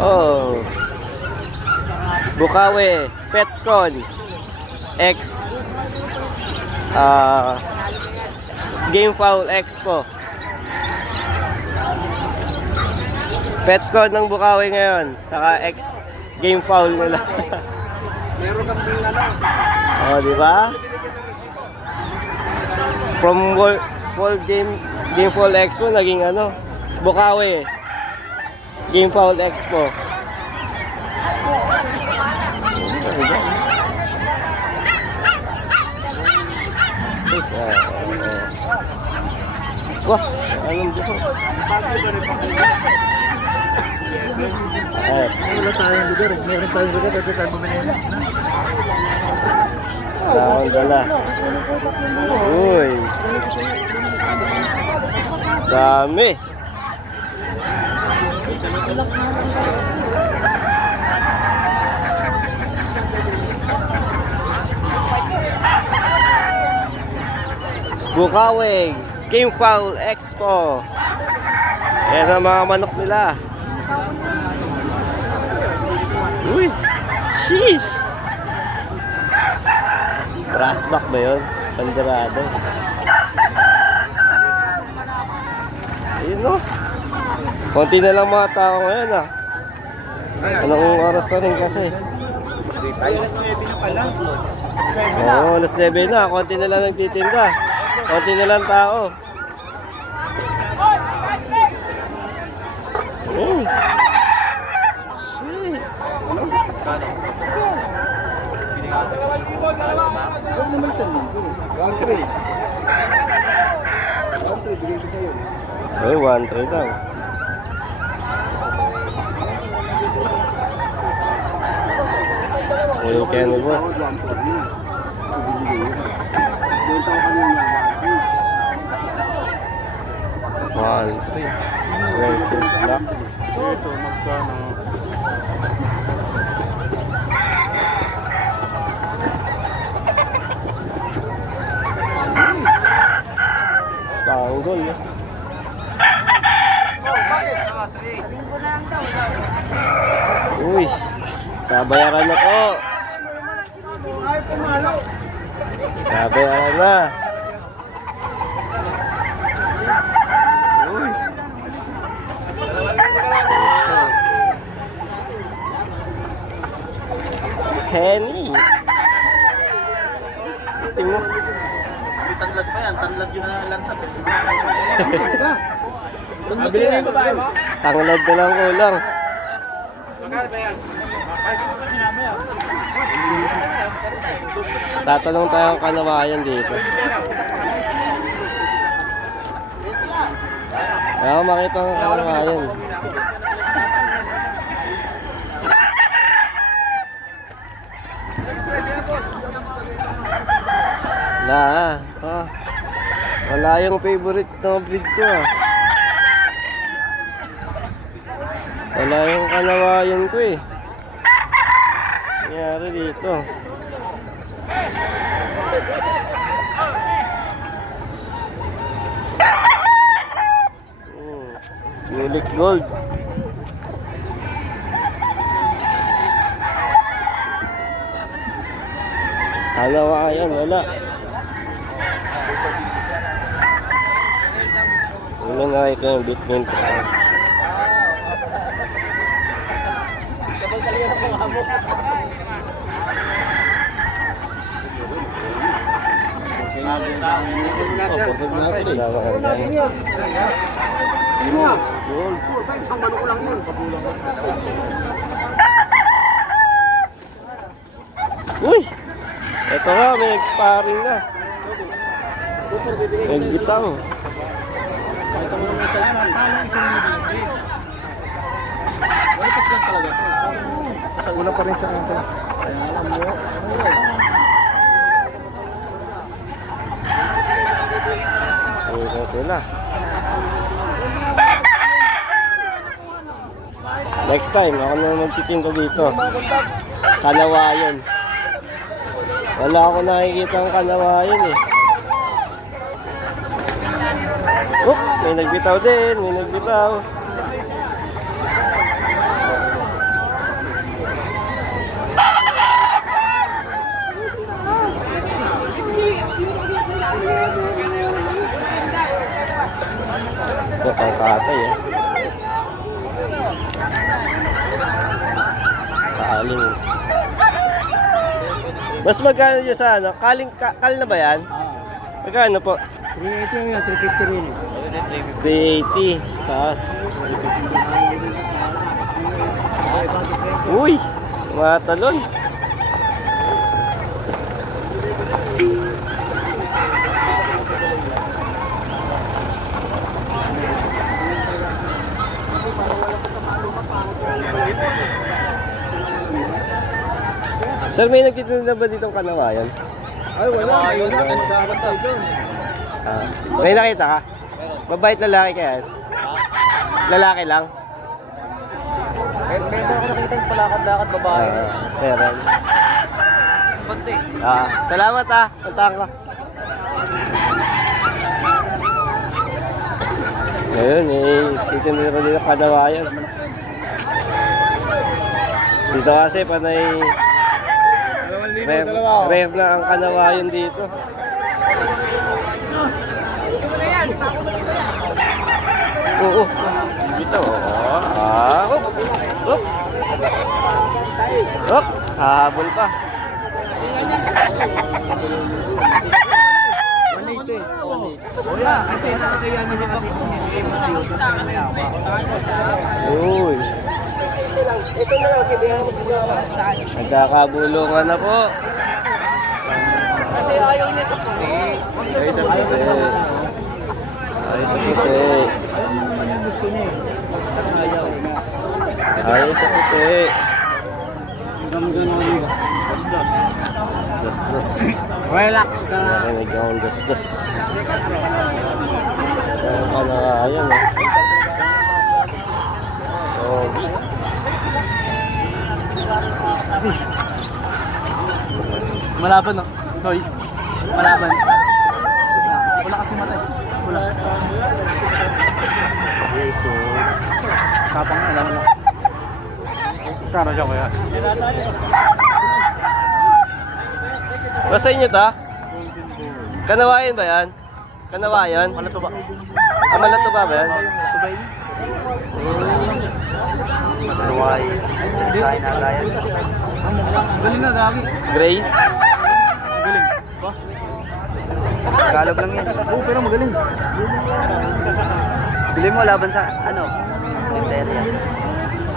Oh. Bukawi Petcon X Game Fowl Expo. Petcon ng Bukawi ngayon, saka X Game Fowl nila. Meron kang ano. Oh, di ba? From World Game Fowl Expo naging ano, Bukawi Game Fowl Expo. Wah, anong buko? Wala tayong lugar. Meron tayong lugar. Dito tayo bumili. Ang dala. Uy. Dami. Bukawi Game Fowl Expo. Ayan ang mga manok nila. Uy, sheesh. Brassback ba yun? Pandirado. Ayun o. Konti na lang mga tao ngayon ah. Anong oras na rin kasi? Oo, alas 9 na. Konti na lang nagtitinda. Konti na lang tao. Oh. Shit. Huwag naman sa mundo. 1-3. 1-3, bigay ko tayo. Ay, 1-3 daw. Ayun kaya ni boss. 1-3. Racers Black. Ito, magkano? Spangle. Uy, kabayaran na po. Kabayaran na. Uy. Kenny. Tingnan. Tanlad pa yan. Tanlad yun na lang tapos. Mabili na yung babae mo? Tanglad na lang kulang. Magkano ba yan? Tatanong tayo ang kanawayan dito. Ayaw makita ang kanawayan. Wala yung favorite na breed ko ah. Wala yung kanawayan ko eh. Nangyari dito. Unique gold. Kanawayan, wala. Ano nga ito yung Bitcoin ko. Uy! Ito nga, may expiring na. Nagbitaw. Walipas lang talaga ito. Sasagulan pa rin sa kanto. Kaya alam mo. Uy na sila. Next time, ako na magtitinda dito. Kanawayan. Wala ako nakikita ang kanawayan eh. Oop, may nagbitaw din, may nagbitaw. Ito, kakatay eh. Kaling. Mas magkano dyan sa ano? Kal na ba yan? Magkano po? 380 yan, 350 rin. 380. Taas. Uy! Matalon. Sir, may nagtitinda ba ditong kanawayan? Ay, wala. Dapat tayo doon. May nakita ka? Mabait lalaki kaya? Lalaki lang? Meron ako nakita yung palakad-lakad babae. Meron. Bante. Salamat puntahan ko. Ngayon titinda ko dito kanawayan. Dito kasi panay rare na ang kanawayan dito. Oo. Dito. Habol pa. Uy. Ito na lang, sabihan mo sila. Nagkakabulungan na po. Kasi ayaw niya sa puti. Ayaw sa puti. Ayaw sa puti. Ayaw sa puti. Das. Relax ka. Narinig akong das. Ayan eh. Ogi. Malaban no? Doy. Malaban. Wala kasi matay. Wala. Kapang na lang. Kano siya kuya? Basta inyo ta? Kanawayan ba yan? Kanawayan? Malatuba. Malatuba ba yan? Tubay. Kanawayan. Design na layan. Galing na dami. Gray? Galing. Ba? Tagalog lang yan. Oo, pero magaling. Bili mo laban sa ano? Interior.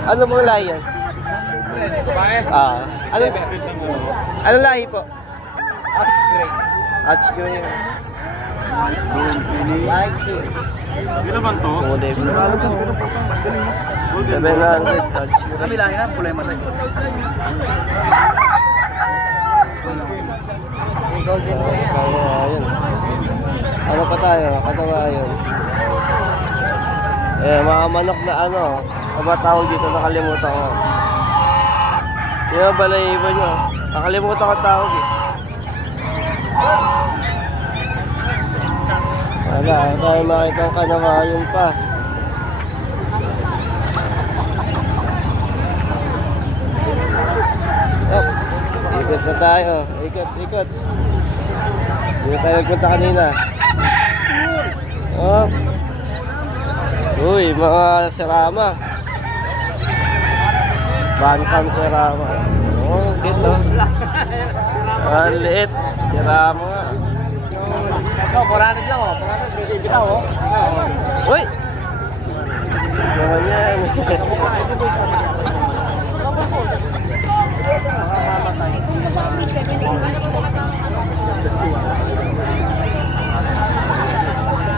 Ano mga lahi yan? Ano lahi po? Arch Gray. Arch Gray. Hindi naman to. Kulay blue. 700 Arch Gray. Kami lahi na, kulay matay. Ayun. Ano pa tayo? Katawayan. Mga manok na ano. Ano ba tawag dito? Nakalimutan ko. Yung balayibo nyo. Nakalimutan ko tawag eh. Wala. Tayo makita ang kanawayan pa. Ikot na tayo. Ikot. Hindi tayo nagpunta kanina. Uy, mga serama. Bantam serama. Dito. Ang liit. Serama. Koranid lang oh. Koranid kita oh. Uy! Ganyan.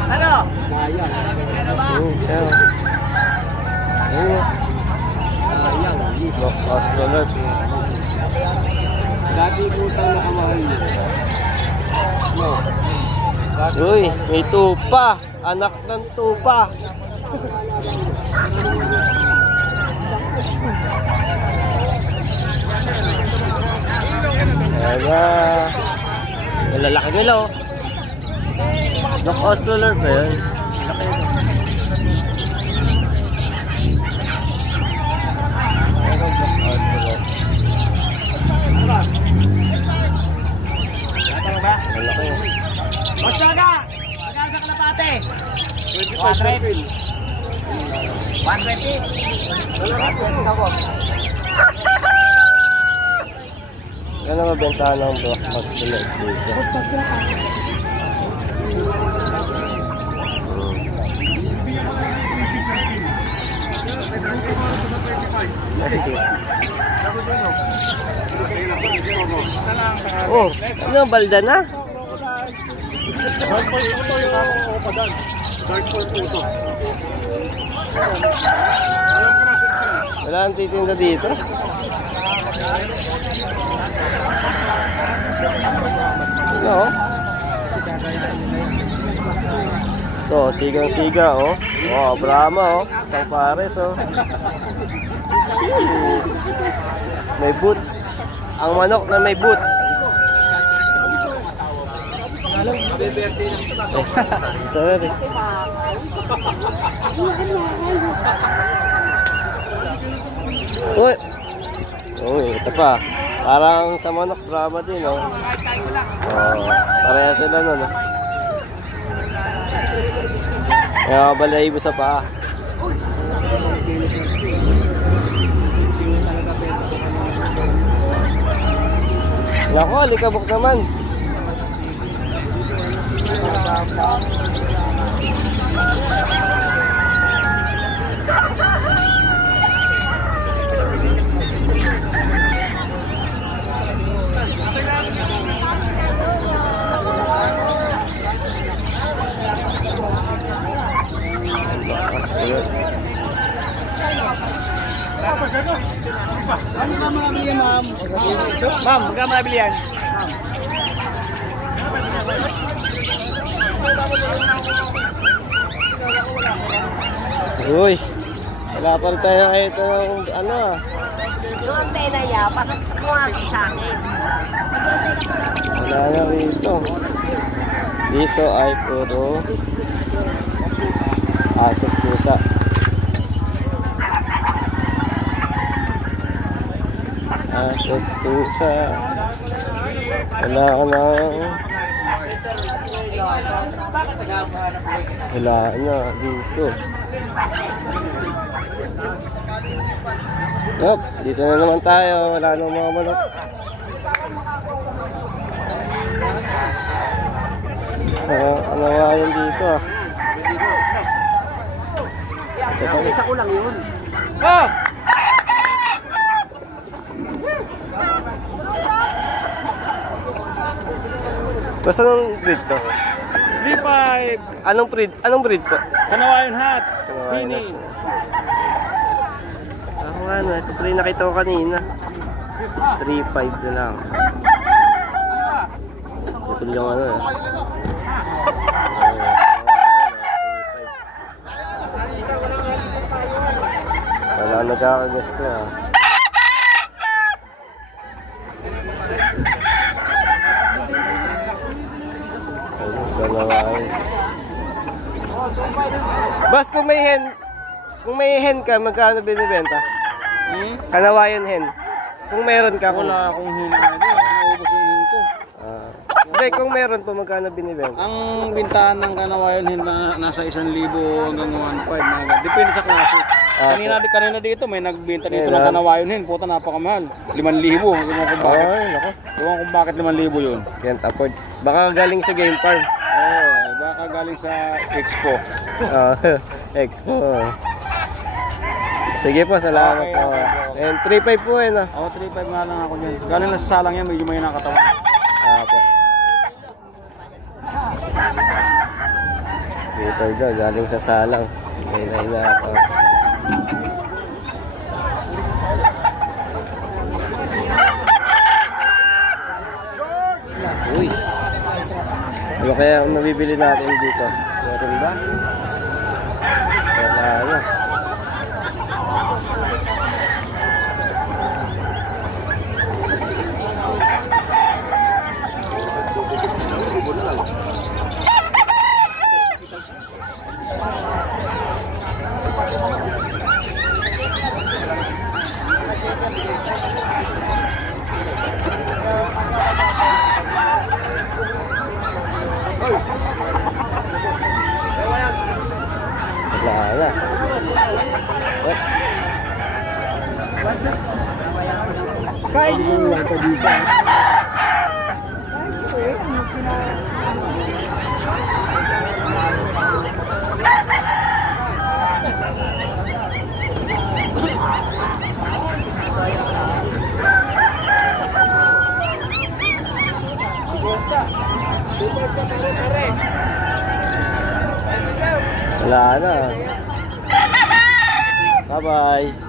Ano? Lock astronaut. Dati utang na kamahal. Uy, may tupa. Anak ng tupa. Ayan. Malalaki nila oh. Lock astronaut ba yan? Malaki. Basta ka! Magkano sa kalapate? 25. Yan ang mabenta ng breakfast nila dito. Oh, ano, balda na? Wala ang titinda dito. Ano? So, sigang-siga, oh. Oh, Brahma, oh. Isang pares, oh. Jeez. May boots. Ang manok na may boots. Ito rin. Uy! Uy, ito pa. Parang sa manok, Brahma din, oh. Oh, pareha sila nun, oh. Kaya balahibo sa paa. Nako, alikabok naman. Ma'am, magkano nabili yan? Uy, wala pa rin tayo ito ng ano ah. Doon tayo na ya, parang sa mga sa akin. Wala na rito. Dito ay puro aso pusa. Aso pusa. Wala ka na. Wala na dito. Yup, dito na naman tayo. Wala nang mga manok. Ano nga yun dito ah. Ito pa rin. Isa ko lang yun. Oh! Basta nung breed to? D5. Anong breed? Anong breed to? Kanawayan hats. Kanawayan Mini. hats. Ako nga na, ito pa rin nakita ko kanina. 3.5 na lang. Ito yung ano eh. Wala nagkakagusto ah. Boss, kung may hen ka, magkano binibenta? Kanawayan hen. Kung meron ka, Wala akong hina. Naubos yung hin ko. Hindi, kung meron po, magkano binibenta? Ang bintahan ng kanawayan hin na nasa 1,000 hanggang 1,500. Depende sa klase. Kanina dito may nagbenta dito ng kanawayan hin. Puta, napakamahal. 5,000. Ewan kung bakit 5,000 yun. Can't afford. Baka galing sa game farm. Oo, baka galing sa Expo. Expo. Sige po, salamat po. And 3.5 po eh, no? Oo, 3,500 nga lang ako dyan. Galing lang sa salang yan, medyo may nakatawan. Po. Dito daw, galing sa salang. May na ako. Uy. Ano kaya ang nabibili natin dito? Meron ba? Wala na. Wala na. Kain mo lang ito dito. Wala na. Bye-bye.